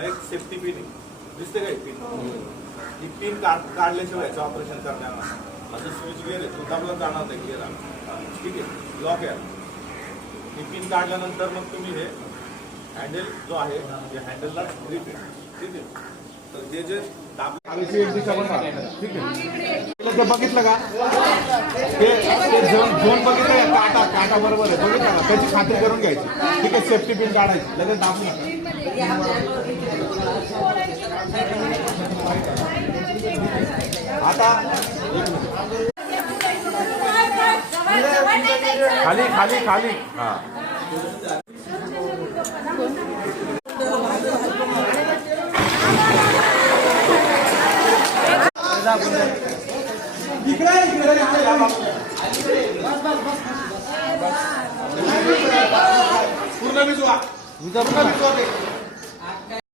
याला एक safety pin आहे, दिसते का पिन? ही पिन काढल्याशिवाय याचं ऑपरेशन करणार नाही. माझं स्विच गेअर आहे, तो दाबला जाणार नाही गेअर. ठीक आहे, लॉक आहे. ही पिन काढल्यानंतर मग तुम्ही हे हँडल जो आहे या हँडलला ग्रिप आहे. ठीक आहे, तर जे जे दाबले एक दिशा पण राहते. ठीक आहे, ते बघितलं का? ते झोन बघितलं का? काटा बरोबर आहे, बघितलं का? त्याची खात्री करून घ्यायची. ठीक आहे, सेफ्टी पिन काढायची, लगेच दाबू नका. आता खाली खाली खाली हा पूर्ण भिजवा.